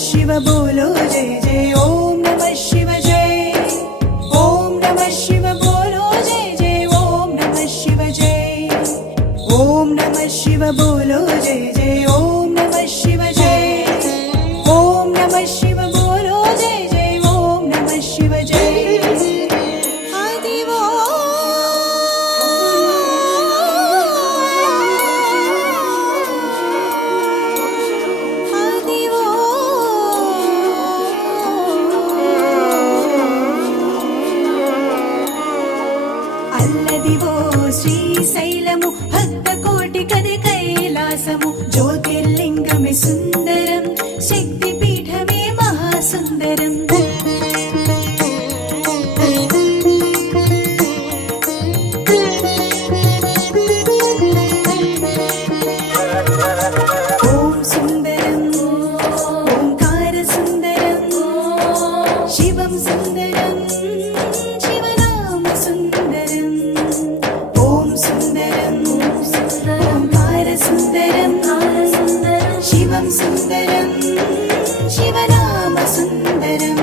शिव बोलो जय जय ओम नमः शिव जय। ओम नमः शिव बोलो जय जय ओम नमः शिव जय। ओम नमः शिव बोलो जय जय ओम नमः शिव जय। ओम नमः शिव बोलो जय जय ओम नमः शिव जय। అల్లదివో శ్రీశైలము భక్త కోటి కది కైలాసము జ్యోతిర్లింగమే సుందరం శక్తి పీఠమే మహాసుందరం। ఓం సుందరం ఓంకార సుందరం శివం సుందరం శివనామ సుందరం। ఓం సుందరం ఓంకార సుందరం శివం సుందరం శివనామ సుందరం।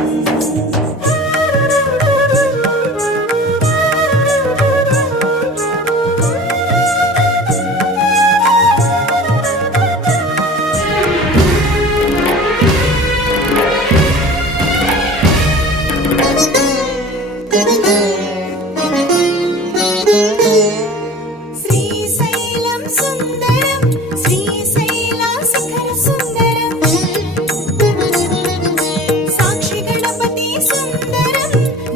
శ్రీశైలం సుందరం శ్రీశైల శిఖర సుందరం సాక్షి గణపతి సుందరం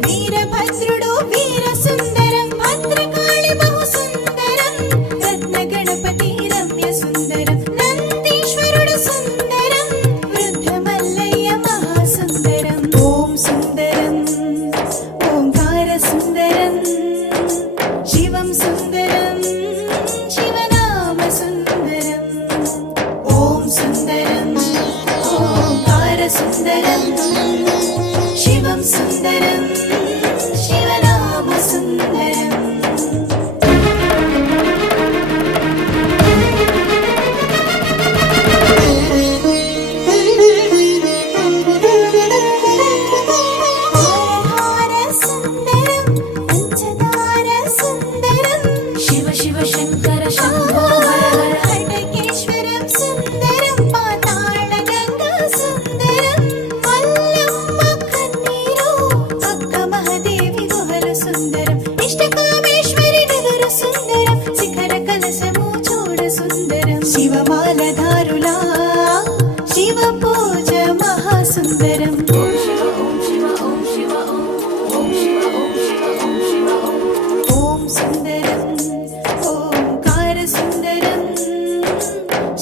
వీరభద్రుడు వీర సుందరం భద్రకాళి బహు సుందరం రత్న గణపతి రమ్య సుందరం నందీశ్వరుడు సుందరం వృద్ధ మల్లయ్య మహాసుందరం। ఓం సుందరం ఓంకార సుందరం శివం సుందరం శివనామ సుందరం। ఓం సుందరం ఓంకార సుందరం శివం సుందరం శివనామ సుందరం। హార సుందరం పంచదార సుందరం శివ శివ శంకర శంభో హర హర హటకేశ్వరం సుందరం పాతాళ గంగా సుందరం మల్లమ్మ కన్నీరు అక్క మహాదేవి గుహలు సుందరం ఇష్టకామేశ్వరి నగరు సుందరం శిఖర కలశము చూడ సుందరం శివమాలధారులా శివ పూజ మహాసుందరం। ఓం సుందరం ఓంకార సుందరం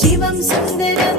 శివం సుందరం